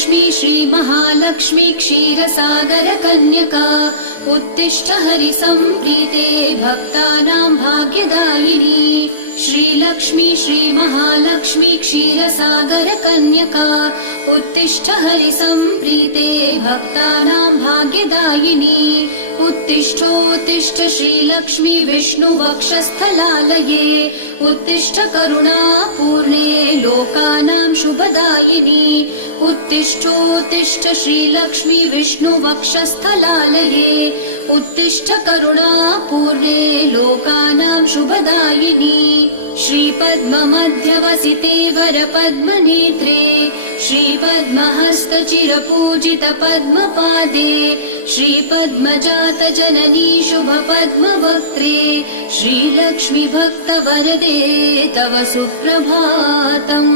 श्रीलक्ष्मी श्रीमहालक्ष्मी क्षीरसागरकन्यका उत्तिष्ठ हरिसम्प्रीते भक्तानां भाग्यदायिनी। श्रीलक्ष्मी श्रीमहालक्ष्मी क्षीरसागरकन्यका उत्तिष्ठ हरिसम्प्रीते भक्तानां भाग्यदायिनी। उत्तिष्ठोत्तिष्ठ श्रीलक्ष्मी विष्णुवक्षस्थलालये उत्तिष्ठ करुणापूर्णे लोकानां शुभदायिनी। उत्तिष्ठोत्तिष्ठ श्रीलक्ष्मी विष्णुवक्षस्थलालये उत्तिष्ठ करुणापूर्णे लोकानां शुभदायिनी। श्रीपद्ममध्यवसिते वरपद्मनेत्रे श्रीपद्महस्तचिरपूजितपद्मपादे श्रीपद्मजातजननी शुभपद्मवक्त्रे श्रीलक्ष्मी भक्तवरदे तव सुप्रभातम्।